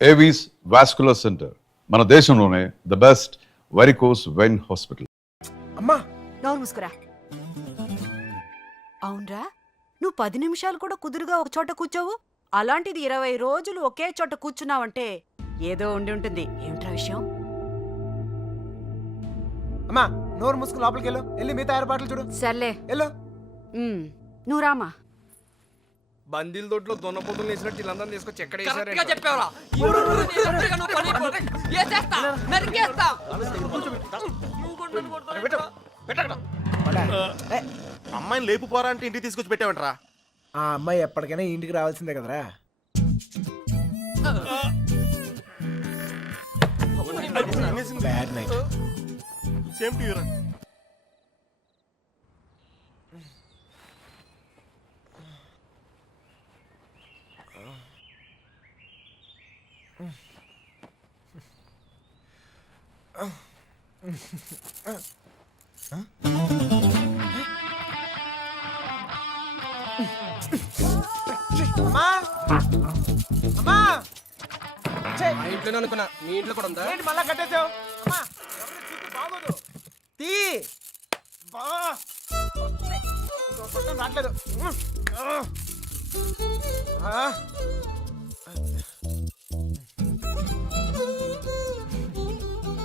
Avis vascular centre, మన దేశంలోనే the best varicose vein hospital. అమ్మా నోరు ముసుకురా. అవునరా, నువ్వు 10 నిమిషాలు కూడా కుదురుగా ఒక చోట కూర్చోవు. అలాంటిది 20 రోజులు ఒకే చోట కూర్చున్నావంటే ఏదో ఉండి ఉంటుంది. ఏమిట్రా విషయం? అమ్మా నోరు మూసుకుని లోపలికి వెళ్ళి మిగతా ఏర్పాట్లు చూడు. సర్లే, వెళ్ళు. నువ్వు రామా. బందీల దొడ్లో దొన్నపోతులు వేసినట్టు వీళ్ళందరినీ తీసుకొచ్చి ఎక్కడ వేసారు? చెప్పావరా? అమ్మాయిని లేపు పోరా అంటే ఇంటికి తీసుకొచ్చి పెట్టావంటరా. ఆ అమ్మాయి ఎప్పటికైనా ఇంటికి రావాల్సిందే కదరా. Bad night. Same to you రా. అమ్మా అమ్మా మా ఇంట్లోనే అనుకున్నా, మీ ఇంట్లో కూడా ఉందా? ఏంటి మళ్ళా కట్టేసావు? అమ్మా ఎవరు చూస్తే బాగోదు. తీ బా రావట్లేదు.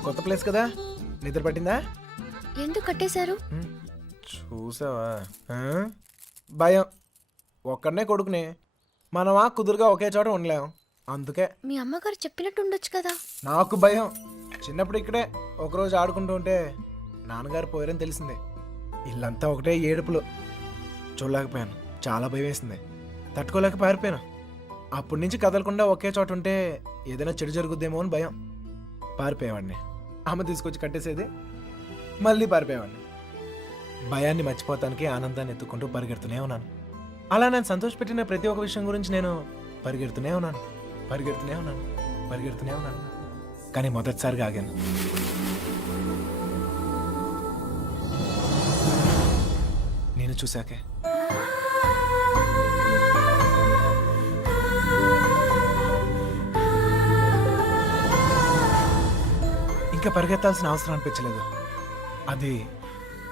కొత్త ప్లేస్ కదా, నిద్ర పట్టిందా? ఎందుకు కట్టేశారు? చూసావా? భయం. ఒక్కడనే కొడుకుని మనమా కుదురుగా ఒకే చోట ఉండలేం, అందుకే. మీ అమ్మగారు చెప్పినట్టు ఉండొచ్చు కదా. నాకు భయం. చిన్నప్పుడు ఇక్కడే ఒకరోజు ఆడుకుంటూ ఉంటే నాన్నగారు పోయారని తెలిసింది. ఇల్లంతా ఒకటే ఏడుపులు. చూడలేకపోయాను, చాలా భయం వేసింది. తట్టుకోలేక పారిపోయాను. అప్పటి నుంచి కదలకుండా ఒకే చోట ఉంటే ఏదైనా చెడు జరుగుద్దేమో అని భయం. పారిపోయేవాడిని. అమ్మ తీసుకొచ్చి కట్టేసేది, మళ్ళీ పారిపోయేవాడిని. భయాన్ని మర్చిపోతానికి ఆనందాన్ని ఎత్తుకుంటూ పరిగెడుతూనే ఉన్నాను. అలా నేను సంతోషపెట్టిన ప్రతి ఒక్క విషయం గురించి నేను పరిగెడుతూనే ఉన్నాను. కానీ మొదటిసారిగా ఆగాను. నేను చూశాకే. ఇంకా పరిగెత్తాల్సిన అవసరం అనిపించలేదు. అది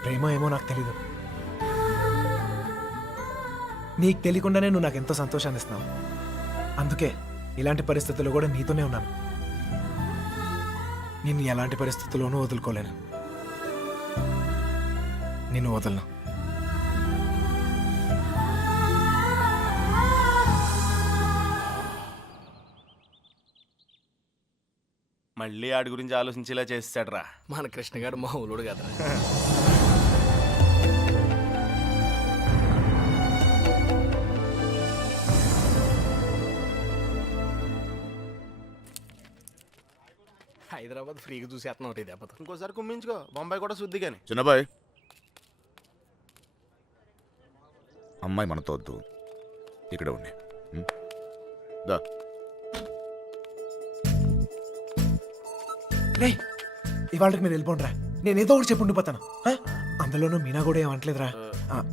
ప్రేమ ఏమో నాకు తెలీదు. నీకు తెలియకుండానే నువ్వు నాకు ఎంతో సంతోషాన్ని ఇస్తున్నావు. అందుకే ఇలాంటి పరిస్థితుల్లో కూడా నీతోనే ఉన్నాను. నిన్ను ఎలాంటి పరిస్థితుల్లోనూ వదులుకోలేను. నిన్ను వదలను. మళ్ళీ ఆడి గురించి ఆలోచించేలా చేస్తాడు రా మన కృష్ణ గారు మా ఊళ్ళోడు కదా. హైదరాబాద్ ఫ్రీగా చూసేస్తున్నావు రే దెబ్బతో. ఇంకోసారి కుమ్మించుకో, బొంబాయి కూడా శుద్ధి కానీ. చిన్నబాయ్, అమ్మాయి మనతో వద్దు, ఇక్కడ ఉండి దా. రే ఇవాళకి మీరు వెళ్ళిపోండిరా. నేను ఏదో ఒకటి చెప్పి ఉండిపోతాను. అందులోనూ మీనా కూడా ఏమంటలేదురా.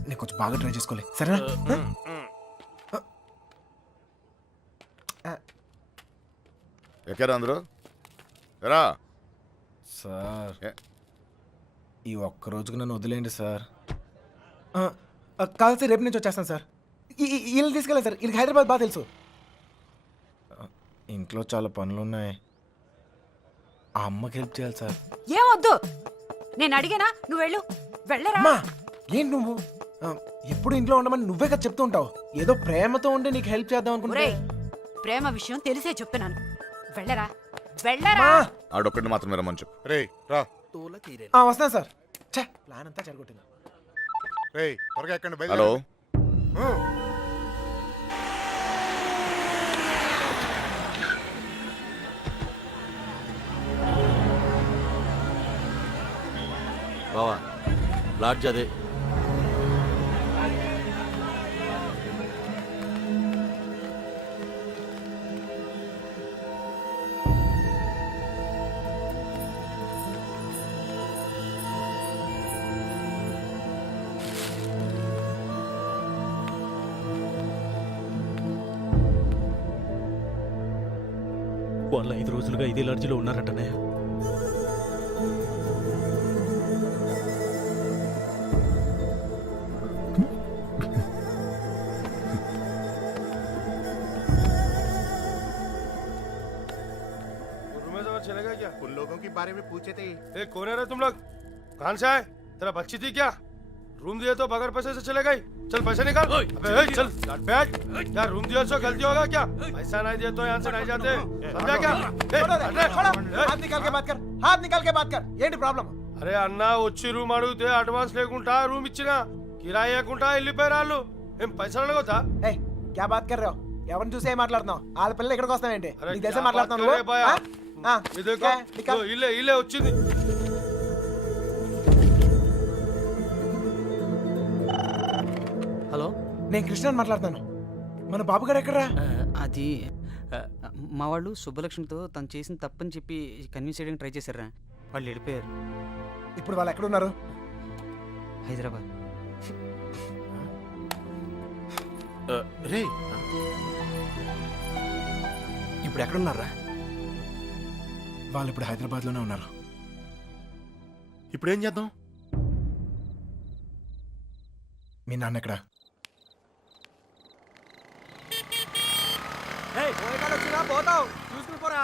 నేను కొంచెం బాగా ట్రై చేసుకోలే, సరేనా? ఎక్కారా అందరూ? రా సార్, ఈ ఒక్క రోజుకు నన్ను వదిలేండి సార్. కాదు సార్, రేపు నుంచి వచ్చేస్తాను సార్. వీళ్ళు తీసుకెళ్ళాలి సార్, వీళ్ళకి హైదరాబాద్ బాగా తెలుసు. ఇంట్లో చాలా పనులు ఉన్నాయి. ఆ అమ్మకి హెల్ప్ చేయాలి సార్. ఏమొద్దు, నేను అడిగానా? నువ్వు వెళ్ళు. వెళ్ళరా. అమ్మా ఏంటి నువ్వు ఎప్పుడు ఇంట్లో ఉండమని నువ్వే కదా చెప్తూ ఉంటావు. ఏదో ప్రేమతో ఉండి నీకు హెల్ప్ చేద్దాం అనుకుంటే. ప్రేమ విషయం తెలిసే చెప్తున్నాను. వెళ్ళరా. ఆడొక్కడిని మాత్రమే రమ్మని చెప్పు. రే రా. వస్తాను సార్. ప్లాన్ అంతా చెడగొట్టింది. రే త్వరగా ఎక్కండి. హలో, బావా లాడ్జ్ అదే. వాళ్ళు 5 రోజులుగా ఇదే లాడ్జిలో ఉన్నారటనయ్య. चले गए क्या? उन लोगों के बारे में पूछे थे। ए, कौन है रे तुम लोग? कहाँ से आए? तेरा बच्ची थी क्या? रूम दिए तो बगैर पैसे से चले गई? चल पैसे निकाल। अबे ए, चल बैठ। क्या रूम दिया तो गलती होगा क्या? पैसा नहीं दिए तो यहाँ से नहीं जाते। समझा क्या? ए, హాత్ నికాల్ కే బాత్ కర్, హాత్ నికాల్ కే బాత్ కర్. ఏంటి ప్రాబ్లం? అరే అన్న వచ్చి రూమ్ అడిగితే అడ్వాన్స్ లేకుండా రూమ్ ఇచ్చిన కిరాయి లేకుండా వెళ్ళిపోయారు వాళ్ళు. ఏం పైసలు అడగొద్దా? ఏయ్ క్యా బాత్ కర్ రహే హో? ఎవరిని చూసి ఏం మాట్లాడుతున్నావు? వాళ్ళ పిల్లలు ఇక్కడికి వస్తావేంటి? అరే నీకు తెలిసే క్యా మాట్లాడుతున్నావు బాత్ కర్ రే భయ్యా? నువ్వు? ఆ? ये देखो क्या है? निकाल. इले इले వచ్చింది. హలో నేను కృష్ణని మాట్లాడుతాను. మన బాబు గారు ఎక్కడరా? అది మా వాళ్ళు సుబ్బలక్ష్మితో తను చేసిన తప్పని చెప్పి కన్విన్స్ చేయడానికి ట్రై చేశారా, వాళ్ళు వెళ్ళిపోయారు. ఇప్పుడు వాళ్ళు ఎక్కడ ఉన్నారు? హైదరాబాద్. రే ఇప్పుడు ఎక్కడ ఉన్నారా? వాళ్ళు ఇప్పుడు హైదరాబాద్లోనే ఉన్నారు. ఇప్పుడు ఏం చేద్దాం? మీ నాన్న ఎక్కడ? పోతావు చూసుకుని పోరా.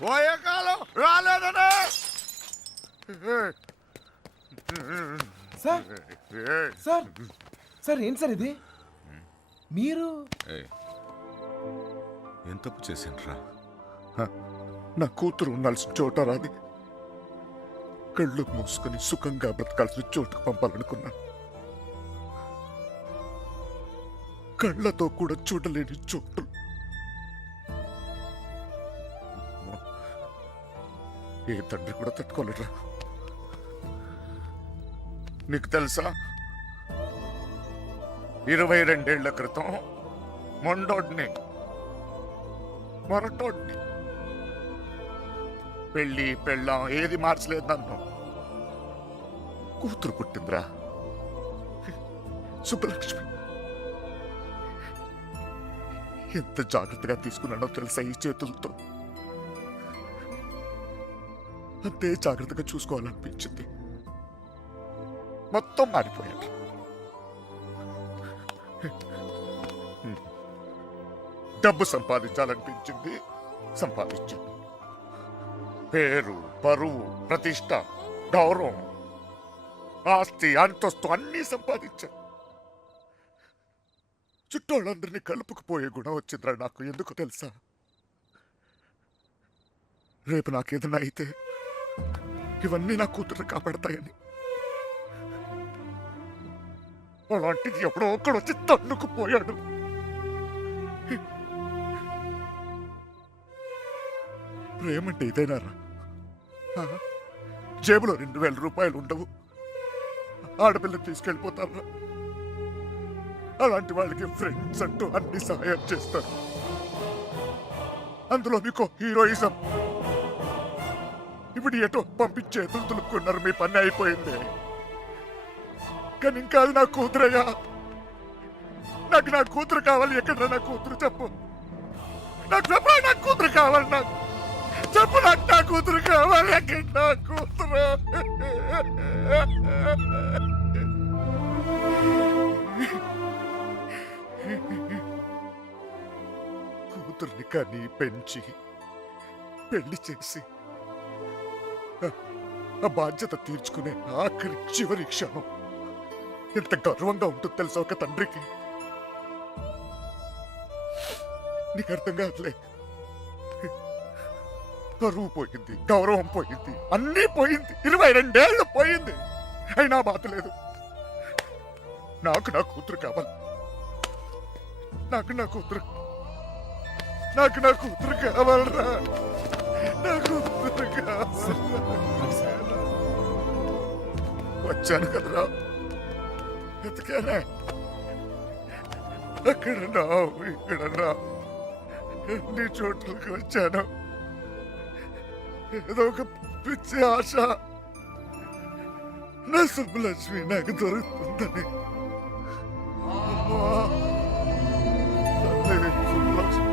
పోయే కాలం రాలేదనే. సార్ సార్ సార్ ఏంటి సార్ ఇది? మీరు ఏం తప్పు చేశానురా? నా కూతురు ఉండాల్సిన చోట రాది కళ్ళు మూసుకొని సుఖంగా బ్రతకాల్సిన చోటుకు పంపాలనుకున్నా. కళ్ళతో కూడా చూడలేని చోటు. ఏ తండ్రి కూడా తట్టుకోలేరా. నీకు తెలుసా, 22 ఏళ్ల క్రితం మొండోడ్ని మొరటోడ్ని పెళ్ళి పెళ్ళాం ఏది మార్చలేదు నన్ను. కూతురు పుట్టిందిరా, సుబ్బలక్ష్మి. ఎంత జాగ్రత్తగా తీసుకున్నానో తెలుసా ఈ చేతులతో. అంతే జాగ్రత్తగా చూసుకోవాలనిపించింది. మొత్తం మారిపోయాడు. డబ్బు సంపాదించాలనిపించింది, సంపాదించాను. పేరు, పరువు, ప్రతిష్ట, గౌరవం, ఆస్తి, అంతస్తు అన్నీ సంపాదించాను. చుట్టోళ్ళందరినీ కలుపుకుపోయే గుణం వచ్చిందిరా నాకు. ఎందుకు తెలుసా? రేపు నాకేదైనా అయితే ఇవన్నీ నా కూతురు కాపాడతాయని. అలాంటిది ఎప్పుడో ఒకడు వచ్చి తన్నుకుపోయాడు. ప్రేమంటే ఇదేనారా? జేబులో 2000 రూపాయలు ఉండవు, ఆడపిల్ల తీసుకెళ్ళిపోతారా? అలాంటి వాళ్ళకి ఫ్రెండ్స్ అంటూ అన్ని సహాయం చేస్తారు. అందులో మీకు హీరోయిజం. ఇప్పుడు ఎటో పంపించే తులుకున్నారు. మీ పని అయిపోయింది. కానీ ఇంకా అది నా కూతురయ్యా. నాకు నా కూతురు కావాలి. ఎక్కడ నా కూతురు చెప్పు. నాకు చెప్పు, నా కూతురు కావాలి. నాకు చెప్పు, నాకు నా కూతురు కావాలి. ఎక్కడ నా కూతురు? కూతుర్ని కానీ పెంచి పెళ్లి చేసి ఆ బాధ్యత తీర్చుకునే ఆఖరి చివరి క్షణం ఎంత గర్వంగా ఉంటుంది తెలుసా ఒక తండ్రికి. నీకు అర్థం కాదులే. పరువు పోయింది, గౌరవం పోయింది, అన్నీ పోయింది. 22 ఏళ్ళు పోయింది. అయినా బాధ లేదు. నాకు నా కూతురు కావాలి. నాకు నా కూతురు కావాలరా. నా కూతురు కావాలి. వచ్చాను కదరా, ఎతికానే. అక్కడన్నా ఇక్కడన్నా ఎన్ని చోట్లకి వచ్చాను. ఏదో ఒక పిచ్చి ఆశ, నా సుబ్బలక్ష్మి నాకు దొరుకుతుందని. సుబ్బలక్ష్మి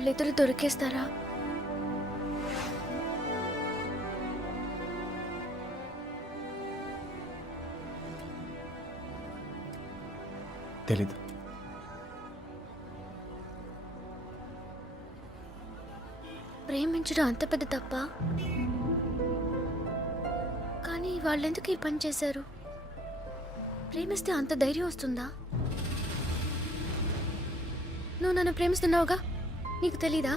వాళ్ళిద్దరు దొరికేస్తారా? తెలీదు. ప్రేమించడం అంత పెద్ద తప్ప? కానీ వాళ్ళెందుకు ఈ పని చేశారు? ప్రేమిస్తే అంత ధైర్యం వస్తుందా? నువ్వు నన్ను ప్రేమిస్తున్నావుగా, నీకు తెలీదా?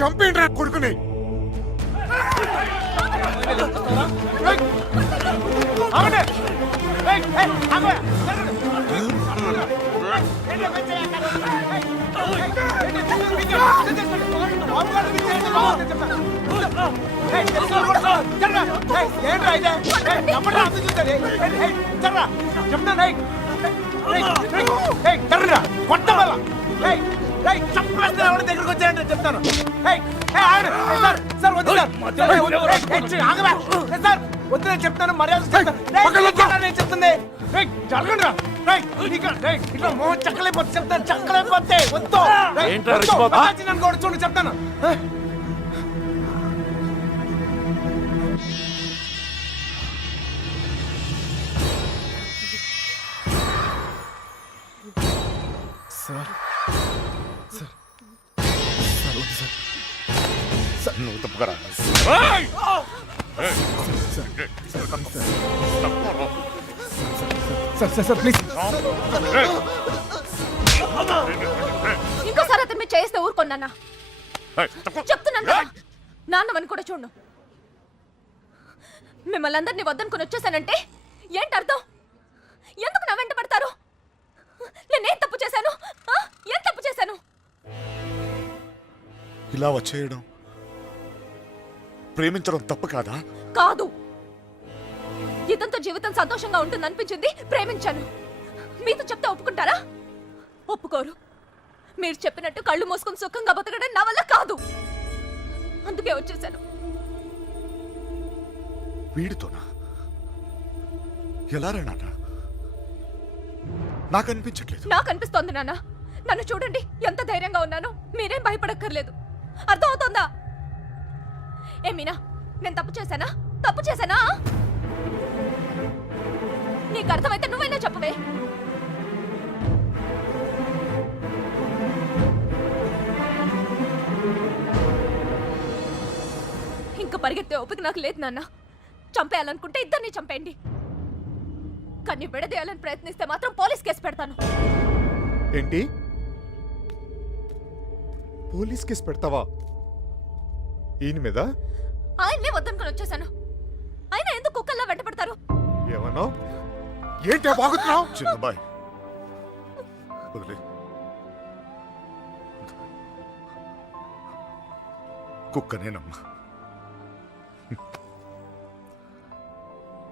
చంపేంట్రా కొడుకుని. దగ్గరకు వచ్చాయంటే చెప్తాను. వద్దు చెప్తాను, మర్యాద చెప్తుంది. ఇట్లా మోహన్ చక్కలైపోతే చెప్తాను, చక్కలైపోతే వద్దు. నన్ను కూడా చూడు చెప్తాను. సార్ సార్ సార్ వద్దు సార్. నువ్వు తప్పుకరా. Sir sir sir please. ఇంకోసారి అతను మీరు చేస్తే ఊరుకోన్నా, చెప్తున్నాను కదా. నాన్నమని కూడా చూడు. మిమ్మల్ని అందరినీ వద్దనుకుని వచ్చేసానంటే ఏంటి అర్థం? ఎందుకు నా వెంట పడతారు? నేనేం తప్పు చేశాను? ఏం తప్పు చేశాను? ఇలా వచ్చేయడం, ప్రేమించడం తప్పు కాదా? కాదు. ఇదంతా జీవితం సంతోషంగా ఉంటుంది అనిపించింది, ప్రేమించాను. మీతో చెప్తే ఒప్పుకుంటారా? ఒప్పుకోరు. మీరు చెప్పినట్టు కళ్ళు మూసుకొని సుఖంగా బతకడం నా వల్ల కాదు. అందుకే వచ్చేసాను. వీడితోనా? ఎలా రా నాన్న? నాకు అనిపించట్లేదు. నాకు అనిపిస్తోంది నాన్న. నన్ను చూడండి, ఎంత ధైర్యంగా ఉన్నానో. మీరేం భయపడక్కర్లేదు. అర్థం అవుతోందా? ఏ మీనా, నేను తప్పు చేశానా? తప్పు చేశానా? నీకు అర్థమైతే నువ్వైనా చెప్పవే. ఇంకా పరిగెత్తే ఓపిక నాకు లేదు నాన్న. చంపేయాలనుకుంటే ఇద్దరిని చంపేయండి. కానీ విడదీయాలని ప్రయత్నిస్తే మాత్రం పోలీస్ కేసు పెడతాను. ఏంటి? పోలీస్ కేసు పెడతావా? ఈయన మీద? ఆయన్నే వద్దనుకుని వచ్చేసాను. ఆయన ఎందుకు కుక్కల్లా వెంట పడతారు? ఏమన్నా? ఏంటి బాగుతున్నావు? చిన్నబాయ్ వదిలే. కుక్కనేనమ్మా,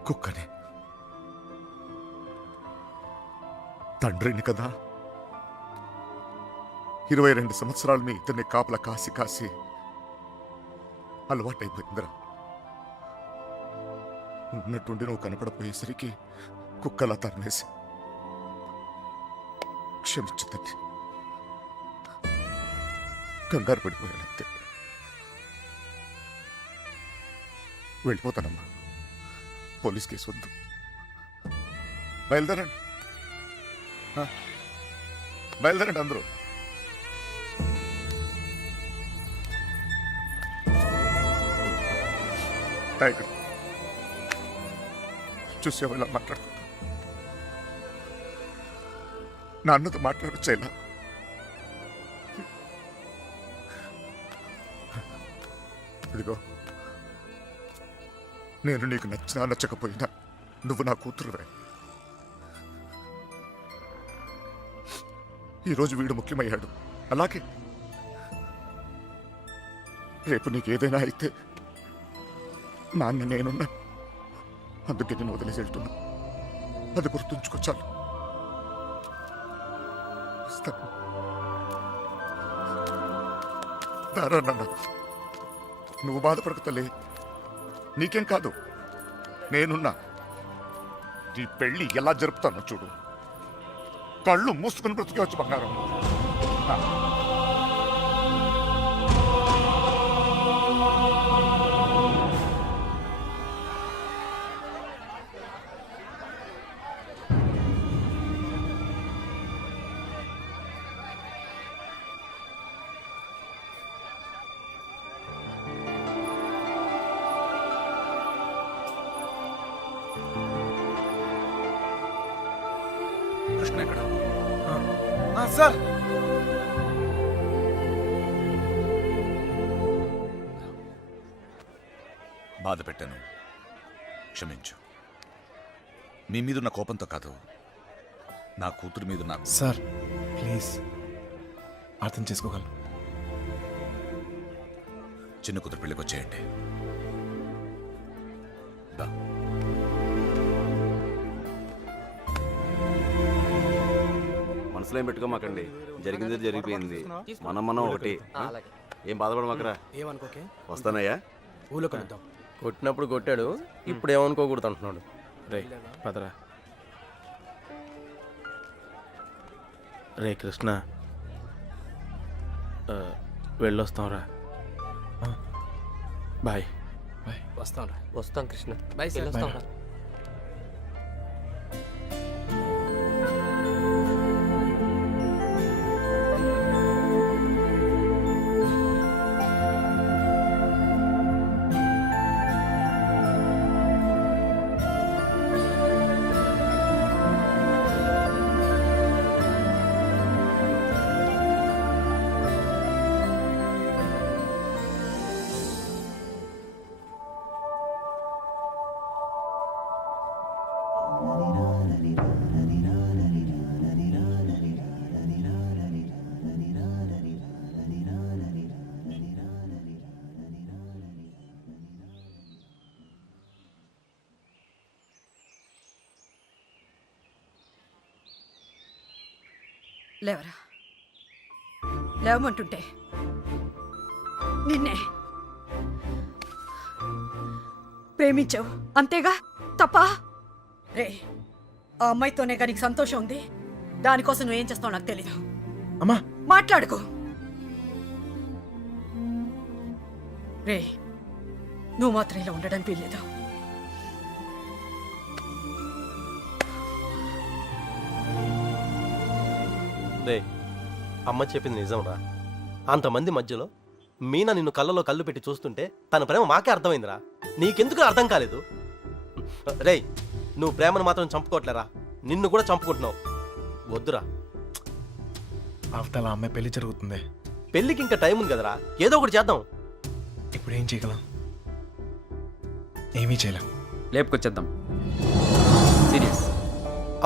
కుక్కనే. తండ్రిని కదా. 22 సంవత్సరాలు మీ ఇతన్ని కాపలా కాసి కాసి అలవాటైపోయిందిరా. ఉన్నట్టుండి నువ్వు కనపడపోయేసరికి కుక్కలా తరిమేసి క్షమించు తల్లి. కంగారు పడిపోయాను అంతే. వెళ్ళిపోతానమ్మా. పోలీస్ కేసు వద్దు. బయలుదేరండి. బయలుదేరండి అందరూ. టైగర్ చూసేవా ఇలా మాట్లాడుకుంటా? నాన్నతో మాట్లాడొచ్చేలా. ఇదిగో, నేను నీకు నచ్చినా నచ్చకపోయినా నువ్వు నా కూతురువే. ఈరోజు వీడు ముఖ్యమయ్యాడు, అలాగే రేపు నీకు ఏదైనా అయితే నాన్న నేనున్నా. అందుకే నేను వదిలేసి వెళ్తున్నా. అది గుర్తుంచుకో చాలు. వస్తాను. దారా నాన్న, నువ్వు బాధపడకు తల్లి. నీకేం కాదు, నేనున్నా. నీ పెళ్ళి ఎలా జరుపుతానో చూడు. కళ్ళు మూసుకుని బ్రతికేవచ్చు బంగారం. కృష్ణ ఎక్కడ? సార్, బాధ పెట్టాను, క్షమించు. మీ మీదున్న కోపంతో కాదు, నా కూతురు మీద నాకు. సార్ ప్లీజ్ అర్థం చేసుకోగలను. చిన్న కూతురు పెళ్ళికి వచ్చేయండి. దా. మనసులో ఏం పెట్టుకోమాకండి, జరిగింది జరిగిపోయింది. మనం ఒకటి. ఏం బాధపడమాకరా. ఏమనుకోకే, వస్తానయ్యా. ఊళ్ళో కలుద్దాం. కొట్టినప్పుడు కొట్టాడు, ఇప్పుడు ఏమనుకోకూడదు అంటున్నాడు. రే పదరా. రే కృష్ణ, వెళ్ళొస్తాంరా. బాయ్. వస్తాం కృష్ణ. లేవరా, లేవమంటుంటే నిన్నే ప్రేమించావు అంతేగా, తప్ప? రే, ఆ అమ్మాయితోనే కానీ నీకు సంతోషం ఉంది. దానికోసం నువ్వేం చేస్తావు నాకు తెలీదు. అమ్మా మాట్లాడుకో. రే, నువ్వు మాత్రం ఇలా ఉండడం వీల్లేదు. అమ్మ చెప్పింది నిజంరా. అంతమంది మధ్యలో మీనా నిన్ను కళ్ళలో కళ్ళు పెట్టి చూస్తుంటే తన ప్రేమ మాకే అర్థమైందిరా. నీకెందుకు అర్థం కాలేదు? రేయ్, నువ్వు ప్రేమను మాత్రం చంపుకోవట్లేరా, నిన్ను కూడా చంపుకుంటున్నావు. వద్దురా. అవతల అమ్మాయి పెళ్లి జరుగుతుంది. పెళ్ళికి ఇంకా టైం ఉంది కదరా, ఏదో ఒకటి చేద్దాం. ఇప్పుడు ఏం చేయగలం? ఏమీ చేయలేం. లేపుకొచ్చేద్దాం. సీరియస్.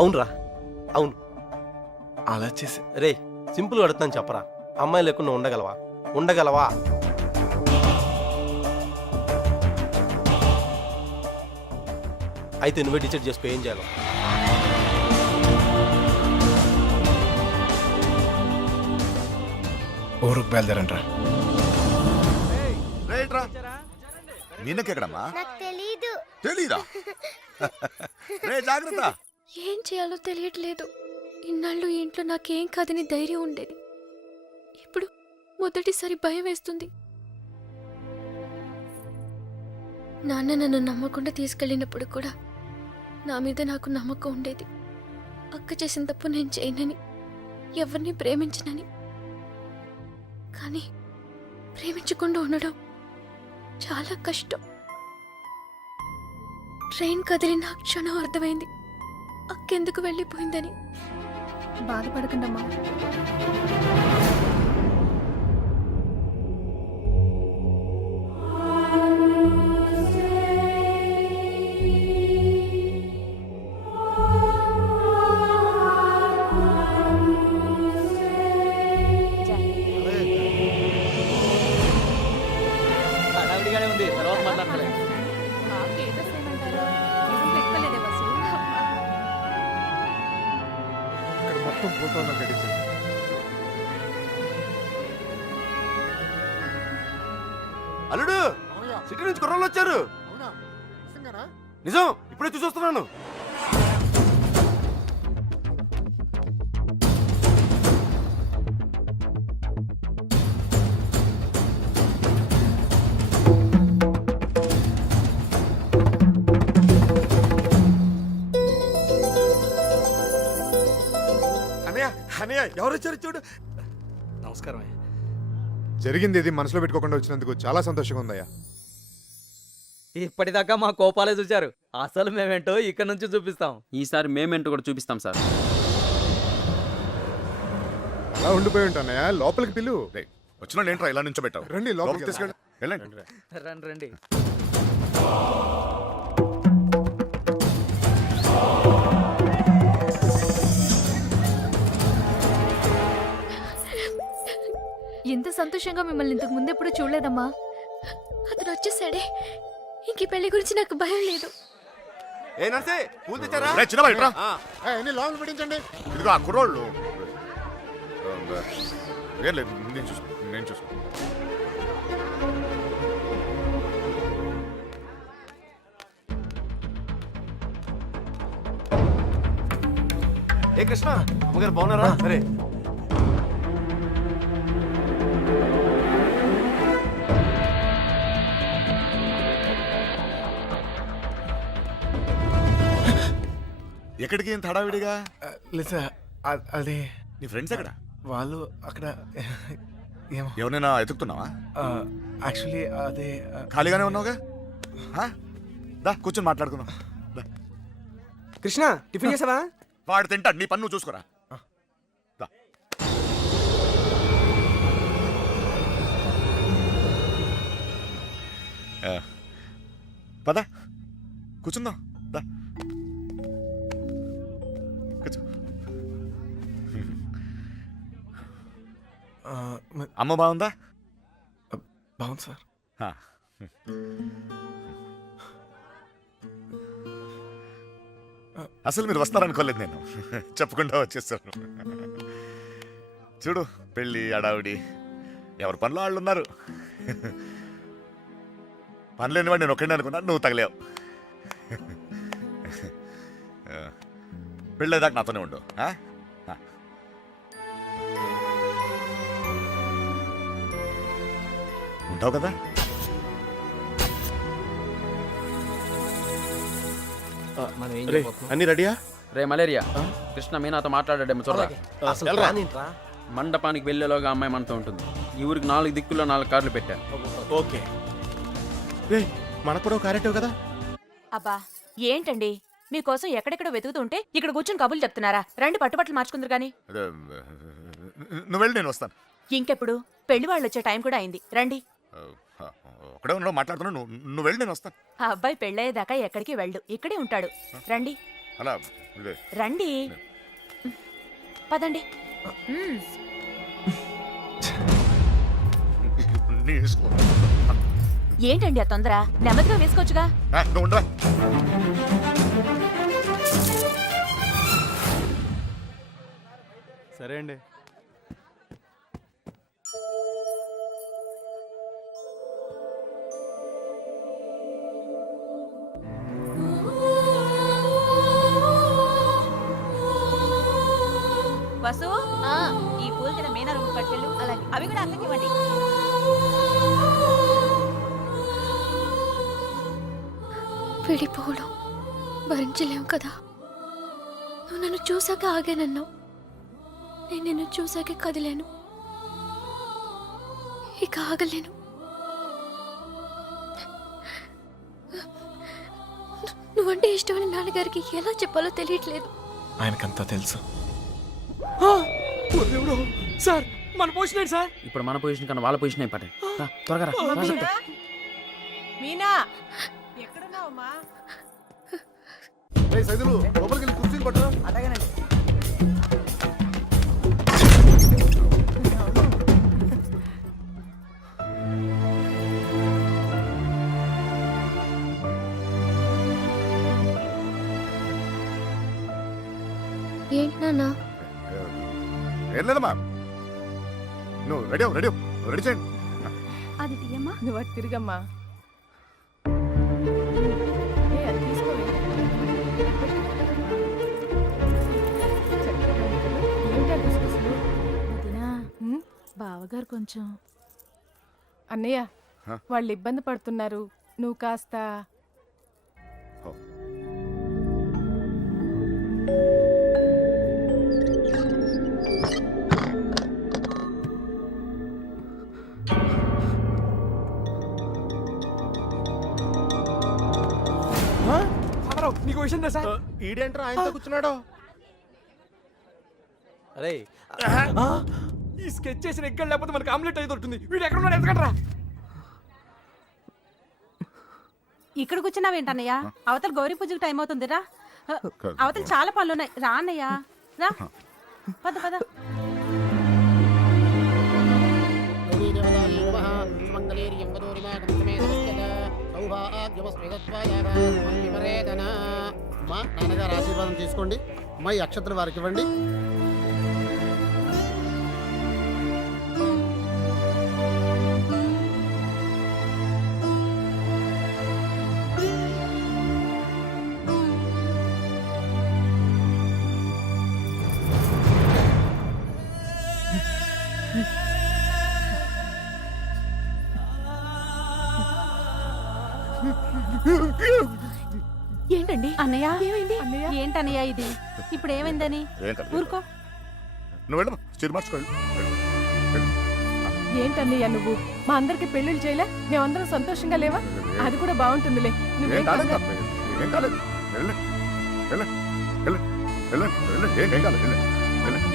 అవునరా, అవును. అలా చేసి రేయ్, సింపుల్గా అడుగుతాను చెప్పరా, అమ్మాయి లేకుండా ఉండగలవా? ఉండగలవా? అయితే నువ్వే డిసైడ్ చేసుకో ఏం చేయాలో. ఊరుకు బయలుదేరంట్రా. రైట్రా. మీనకెక్కడమ్మా? నాకు తెలీదు. తెలీదా? రే జాగ్రత్త. ఏం చేయాలో తెలియట్లేదు. ఇన్నాళ్ళు ఈ ఇంట్లో నాకేం కాదని ధైర్యం ఉండేది. ఇప్పుడు మొదటిసారి భయం వేస్తుంది. నాన్న నన్ను నమ్మకుండా తీసుకెళ్ళినప్పుడు కూడా నా మీద నాకు నమ్మకం ఉండేది. అక్క చేసిన తప్పు నేను చేయనని, ఎవరిని ప్రేమించనని. కానీ ప్రేమించకుండా ఉండడం చాలా కష్టం. ట్రైన్ కదిలిన క్షణం అర్థమైంది అక్కెందుకు వెళ్ళిపోయిందని. బాధపడకండమ్మా. హడావిడిగానే ఉంది, తర్వాత మాట్లాడలే. ఇక్కడ మొత్తం ఫోటోలో కట్టించింది. అల్లుడు, సిటీ నుంచి కుర్రోళ్ళు వచ్చారు. నిజం, ఇప్పుడే చూసొస్తున్నాను. అనయ్య అనయ్య ఎవరు వచ్చారు చూడు. నమస్కారం. జరిగింది ఇది మనసులో పెట్టుకోకుండా వచ్చినందుకు చాలా సంతోషంగా ఉందయ్యా. ఇప్పటిదాకా మా కోపాలే చూశారు, అసలు మేమేంటో ఇక్కడ నుంచి చూపిస్తాం. ఈసారి మేమేంటో కూడా చూపిస్తాం సార్. అలా ఉండిపోయి ఉంటానయ్యా, లోపలికి పిలు. రేయ్, వచ్చిన వాళ్ళు ఏంట్రా ఇలా నుంచోబెట్టావు? రండి లోపలికి తీసుకెళ్ళి వెళ్ళండి. రండి రండి. ఎంత సంతోషంగా మిమ్మల్ని ఇంతకు ముందు ఎప్పుడు చూడలేదమ్మా. అతను వచ్చేసాడే, ఇంక పెళ్లి గురించి నాకు భయం లేదు. ఏ నర్సే, పూలు తెచ్చారా? రేయ్, చిన్నవాడు ఇట్రా. అన్ని లోపల పెట్టించండి. ఇదిగో ఆ కుర్రోళ్ళు. ఏం లేదు, నేను చూసుకో. ఏ కృష్ణ, అమ్మగారు బాగున్నారా? సరే. ఎక్కడికి ఇంత హడావిడిగా? లేదు సార్, అది నీ ఫ్రెండ్స్ ఎక్కడ? వాళ్ళు అక్కడ ఏమో. ఎవరైనా ఎతుకుతున్నావా? యాక్చువల్లీ అదే ఖాళీగానే ఉన్నావుగా? దా కూర్చొని మాట్లాడుకుందాం. దా. కృష్ణ, టిఫిన్ చేసావా? వాడు తింటాడు, నీ పన్ను చూసుకోరా. దా. పద కూర్చుందాం. దా కూర్చో. అమ్మ బాగుందా? బాగుంది సార్. హా. అసలు మీరు వస్తారనుకోలేదు నేను, చెప్పకుండా వచ్చేసాను. చూడు, పెళ్ళి అడావిడి, ఎవరి పనిలో వాళ్ళు ఉన్నారు. పని లేనివాడు నేను ఒక్కడే అనుకున్నాను, నువ్వు తగలేవు. పెళ్ళేదాకా నాతోనే ఉండు. ఉంటావు కదా? అన్ని రెడీయా? రే మలేరియా, కృష్ణ మీనాతో మాట్లాడాడేమో చూడరా. మండపానికి వెళ్ళేలోగా అమ్మాయి మనతో ఉంటుంది. ఈ ఊరికి 4 దిక్కుల్లో 4 కార్లు పెట్టా. ఓకే. రే, మనకు కూడా క్యారెక్టర్ కదా. అబ్బా ఏంటండి, మీకోసం ఎక్కడెక్కడ వెతుకుతుంటే ఇక్కడ కూర్చొని కబుర్లు చెప్తున్నారా? రండి, పట్టుబట్టలు మార్చుకుందరు గాని. నువ్వు వెళ్ళి నేను వస్తాను. ఇంకెప్పుడు? పెళ్లి వాళ్ళు వచ్చే టైం కూడా అయింది, రండి. ఒకడే ఉన్నావు, మాట్లాడుతున్నావు. నువ్వు వెళ్ళి నేను వస్తాను. ఆ అబ్బాయి పెళ్ళయ్యేదాకా ఎక్కడికి వెళ్ళు, ఇక్కడే ఉంటాడు. రండి అలా ఇదే. రండి, పదండి. నీ ఇష్టం. ఏంటండి ఆ తొందర? నెమ్మదిగా వేసుకోవచ్చుగా. నువ్వు ఉండవా? సరే అండి. అవి కూడా అక్కకి ఇవ్వండి. విడిపోవడం భరించలేము కదా. నువ్వు నన్ను చూసాక ఆగానన్నావు, నేను నిన్ను చూసాక కదిలాను, ఇక ఆగలేను. నువ్వంటే ఇష్టమని నాన్నగారికి ఎలా చెప్పాలో తెలియట్లేదు. ఆయనకంతా తెలుసు. సార్ మన పొజిషన్ సార్. ఇప్పుడు మన పొజిషన్ కన్నా వాళ్ళ పొజిషన్ అయిపోతాయి. త్వరగా రా, రా చెప్తా. మీనా ఎక్కడున్నావమ్మా? అడగనండి. ఏంటి నాన్న? ఏం లేదమ్మా, నువ్వు రెడీ రెడీ చేయండి. అది తీయమ్మా. నువ్వు అటు తిరిగమ్మా. బావగారు కొంచెం అన్నయ్య హ? వాళ్ళు ఇబ్బంది పడుతున్నారు, నువ్వు కాస్త నీకు విషయం తెలుసా? ఈడేంట్రా ఆయనతో కూర్చున్నాడు? అరే ఈ స్కెచ్ చేసిన ఎక్కడ లేకపోతే మనకి ఆమ్లెట్ అయితే దొరుకుతుంది. వీడు ఎక్కడ ఉన్నాడు? ఎత్తకండి రా. ఇక్కడ కూర్చున్నావేంటన్నయ్య? అవతల గౌరీ పూజకి టైం అవుతుంది రా. అవతల చాలా పనులు ఉన్నాయి, రా అన్నయ్య రా. పద పద. నాన్నగారు ఆశీర్వాదం తీసుకోండి. మా ఈ అక్షతలు వారికి ఇవ్వండి. ఏంటండి అన్నయ్య? ఏంటన్నయ్య ఇది? ఇప్పుడు ఏమైందని? ఏం కాదు. ఊరుకో. నువ్వు వెళ్ళమ్మా, చీర మార్చుకోండి. ఏంటన్నయ్య నువ్వు? మా అందరికి పెళ్లిళ్ళు చేయలే, మేమందరం సంతోషంగా లేవా? అది కూడా బాగుంటుందిలే. ఏం కాలేదు, ఏం కాలేదు. వెళ్ళండి వెళ్ళండి వెళ్ళండి వెళ్ళండి వెళ్ళండి, ఏం కాలేదు. వెళ్ళండి వెళ్ళండి.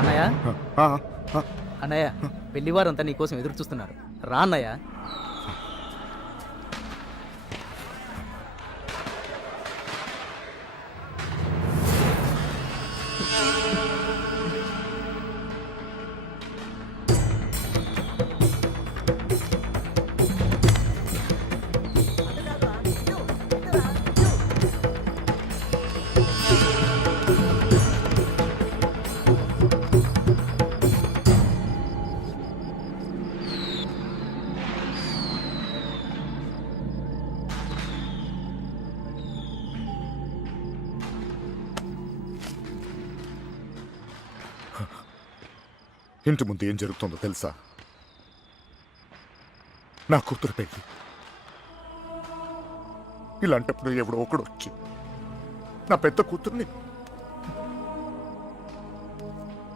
అన్నయ్య ఆ, ఆ. అన్నయ్య పెళ్లివారంతా నీకోసం ఎదురు చూస్తున్నారు, రా అన్నయ్య. ఇంటి ముందు ఏం జరుగుతుందో తెలుసా? నా కూతురు పెళ్లి. ఇలాంటప్పుడు ఎవడో ఒకడు వచ్చి నా పెద్ద కూతుర్ని,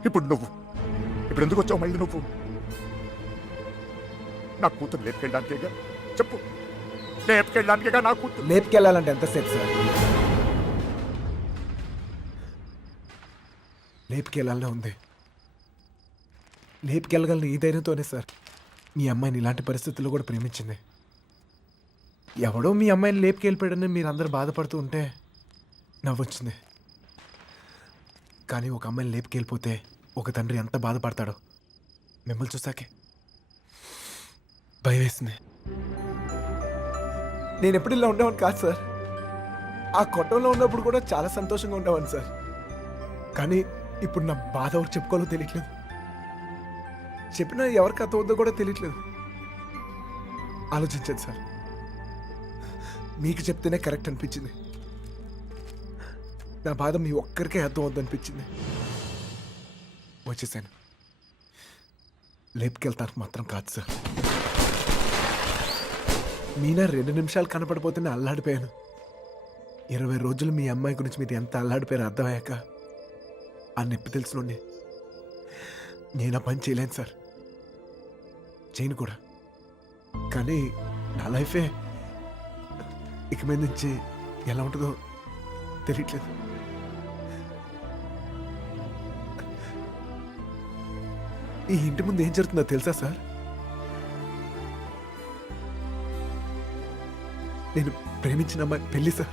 ఇప్పుడు నువ్వు ఇప్పుడు ఎందుకు వచ్చావు మళ్ళీ? నువ్వు నా కూతురు లేపుకెళ్ళడానికేగా? చెప్పు, లేపుకెళ్ళడానికేగా నా కూతురు? లేపుకెళ్ళాలంటే ఎంతసేపు సార్? లేపుకెళ్ళాలనే ఉంది. లేపుకెళ్ళగలను ఈ ధైర్యంతోనే సార్ మీ అమ్మాయిని ఇలాంటి పరిస్థితుల్లో కూడా ప్రేమించింది. ఎవడో మీ అమ్మాయిని లేపుకెళ్ళిపోయాడని మీరు అందరు బాధపడుతూ ఉంటే నవ్వొచ్చింది. కానీ ఒక అమ్మాయిని లేపుకెళ్ళిపోతే ఒక తండ్రి ఎంత బాధపడతాడో మిమ్మల్ని చూసాకే భయం వేసింది. నేను ఎప్పుడు ఇలా ఉండేవాడిని కాదు సార్. ఆ కొట్టంలో ఉన్నప్పుడు కూడా చాలా సంతోషంగా ఉండేవాడిని సార్. కానీ ఇప్పుడు నా బాధ ఎవరు చెప్పుకోవాలో తెలియట్లేదు. చెప్పినా ఎవరికి అర్థం అవుతుందో కూడా తెలియట్లేదు. ఆలోచించండి సార్. మీకు చెప్తేనే కరెక్ట్ అనిపించింది. నా బాధ మీ ఒక్కరికే అర్థం అవుద్ది అనిపించింది. వచ్చేసాను. లేపుకెళ్తానికి మాత్రం కాదు సార్. మీనా 2 నిమిషాలు కనపడిపోతేనే అల్లాడిపోయాను. 20 రోజులు మీ అమ్మాయి గురించి మీరు ఎంత అల్లాడిపోయారో అర్థమయ్యాక ఆ నొప్పి తెలుసునండి. నేను ఆ పని చేయలేను సార్, చేయను కూడా. కానీ నా లైఫే ఇక మీద నుంచి ఎలా ఉంటుందో తెలియట్లేదు. ఈ ఇంటి ముందు ఏం జరుగుతుందో తెలుసా సార్? నేను ప్రేమించిన అమ్మాయి పెళ్లి సార్.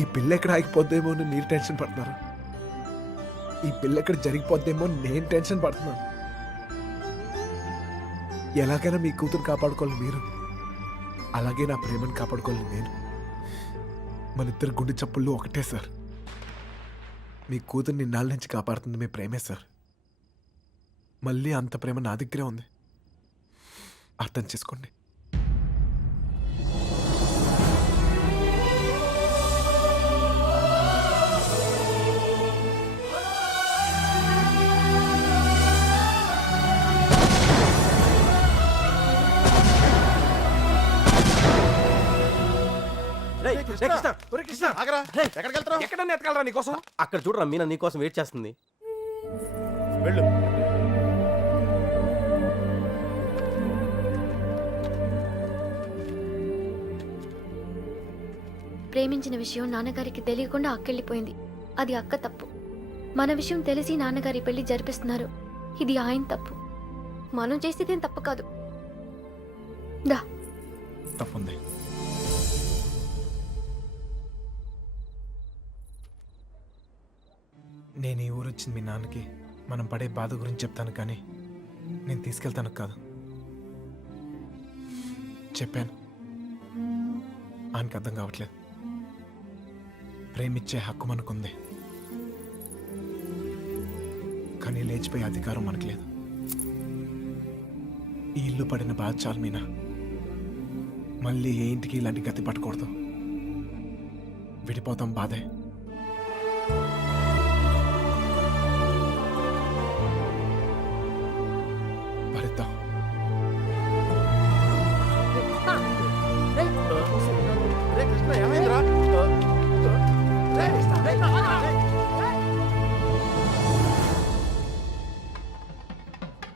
ఈ పిల్ల ఎక్కడ ఆగిపోద్దేమో అని మీరు టెన్షన్ పడుతున్నారు. ఈ పిల్ల ఎక్కడ జరిగిపోద్దేమో నేను టెన్షన్ పడుతున్నాను. ఎలాగైనా మీ కూతురు కాపాడుకోవాలి మీరు, అలాగే నా ప్రేమను కాపాడుకోవాలి నేను. మన ఇద్దరు గుండె చప్పుళ్ళు ఒకటే సార్. మీ కూతుర్ని ఇన్నాళ్ళ నుంచి కాపాడుతుంది మీ ప్రేమే సార్. మళ్ళీ అంత ప్రేమ నా దగ్గరే ఉంది, అర్థం చేసుకోండి. ఎక్కడికి వెళ్తావు? ఎక్కడన్నా ఎతకాలరా నీకోసం? అక్కడ చూడరా, మీనా నీకోసం వెయిట్ చేస్తుంది. వెళ్ళు. ప్రేమించిన విషయం నాన్నగారికి తెలియకుండా అక్కెళ్ళిపోయింది. అది అక్క తప్పు. మన విషయం తెలిసి నాన్నగారి పెళ్లి జరిపిస్తున్నారు. ఇది ఆయన తప్పు. మనం చేసేదేం తప్పు కాదు. దా. తప్పుంది. నేను ఈ ఊరు వచ్చింది మీ నాన్నకి మనం పడే బాధ గురించి చెప్తాను, కానీ నేను తీసుకెళ్తాను కాదు. చెప్పాను, ఆయనకి అర్థం కావట్లేదు. ప్రేమిచ్చే హక్కు మనకుంది, కానీ లేచిపోయే అధికారం మనకు లేదు. ఈ ఇల్లు పడిన బాధ చాలు మీనా. మళ్ళీ ఏ ఇంటికి ఇలాంటి గతి పట్టకూడదు. విడిపోతాం, బాధే. భరిద్దాం.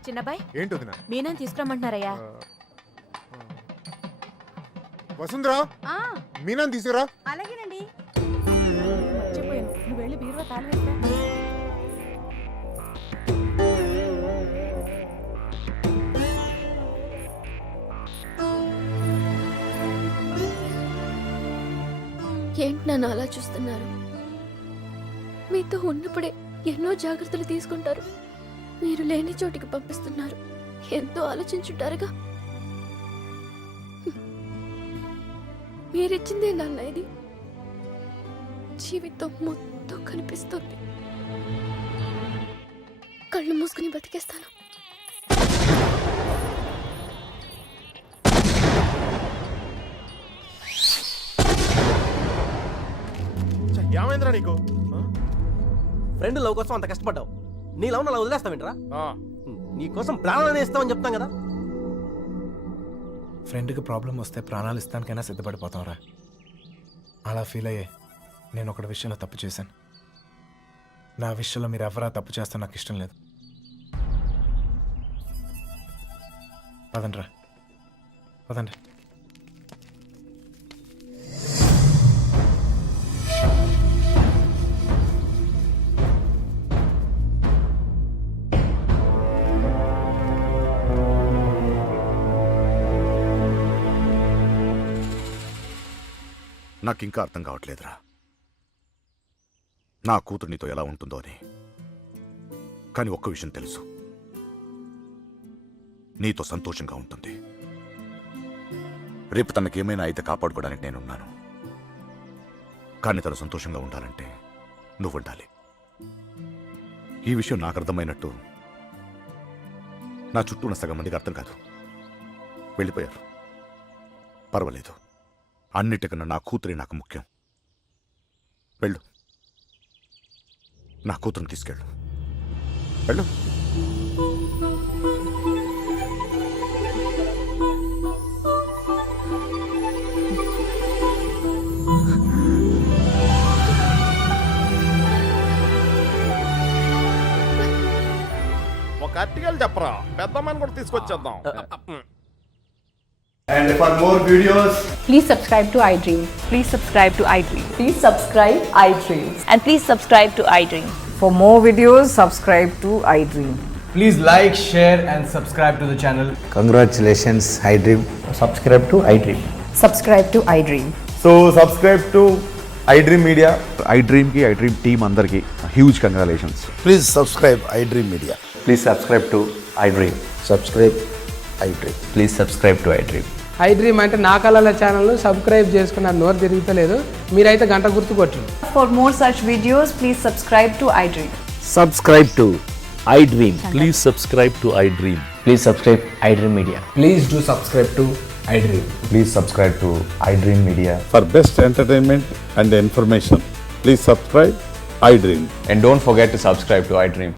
చిన్నబాయ్, ఏంటి వదినా? మీనాని తీసుకురమ్మంటున్నారయ్యా. వసుంధరా, మీనాన్ని తీసుకురా. అలాగేనండి. మర్చిపోయాను, నువ్వు వెళ్ళి బీరువా తాళం వేస్తా. ఏంటి నన్ను అలా చూస్తున్నారు? మీతో ఉన్నప్పుడే ఎన్నో జాగ్రత్తలు తీసుకుంటారు. మీరు లేని చోటికి పంపిస్తున్నారు. ఎంతో ఆలోచించుంటారుగా. మీరిచ్చిందే నాన్న ఇది. జీవితం మొత్తం కనిపిస్తుంది. కళ్ళు మూసుకుని బతికేస్తాను. ఏమైందిరా నీకు? ఫ్రెండ్ లవ్ కోసం అంత కష్టపడ్డావు. నీ లవ్ అలా వదిలేస్తావేంట్రా? నీకోసం ప్రాణాలు ఇస్తామని చెప్తాం కదా. ఫ్రెండ్కి ప్రాబ్లం వస్తే ప్రాణాలు ఇస్తానికైనా సిద్ధపడిపోతాంరా. అలా ఫీల్ అయ్యే నేను ఒకటి విషయంలో తప్పు చేశాను. నా విషయంలో మీరు ఎవరా తప్పు చేస్తే నాకు ఇష్టం లేదు. పదండి రా, పదండి. నాకు ఇంకా అర్థం కావట్లేదురా. నా కూతురు నీతో ఎలా ఉంటుందో అని. కానీ ఒక్క విషయం తెలుసు, నీతో సంతోషంగా ఉంటుంది. రేపు తనకేమైనా అయితే కాపాడుకోవడానికి నేనున్నాను. కానీ తను సంతోషంగా ఉండాలంటే నువ్వు ఉండాలి. ఈ విషయం నాకు అర్థమైనట్టు నా చుట్టూ ఉన్న సగం మందికి అర్థం కాదు. వెళ్ళిపోయారు. పర్వాలేదు, అన్నిటికన్నా నా కూతురే నాకు ముఖ్యం. వెళ్ళు, నా కూతురుని తీసుకెళ్ళు. వెళ్ళు. ఒక అట్టికలు చెప్పరా, పెద్దమ్మని కూడా తీసుకొచ్చేద్దాం. And for more videos, Please subscribe to iDream. Please subscribe to I dream. Please subscribe iDream. And please subscribe to iDream. For more videos subscribe to I dream. please like, share, and subscribe to the channel. Congratulations, iDream. Subscribe to iDream. Subscribe to I dream. So subscribe to iDream Media. iDream కి iDream team అందరికి huge congratulations. Please subscribe iDream Media. Please subscribe to iDream. Subscribe iDream. Please subscribe to iDream. I dream అంటే నా కళల channel subscribe చేసుకున్న నోరు తిరుగుతలేదు. మీరైతే గంట గుర్తు కొట్టండి. For more such videos please subscribe to I dream. Subscribe to iDream. Please subscribe to iDream. Please subscribe iDream Media. Please do subscribe to iDream. Please subscribe to iDream Media. For best entertainment and information please subscribe iDream. And don't forget to subscribe to iDream.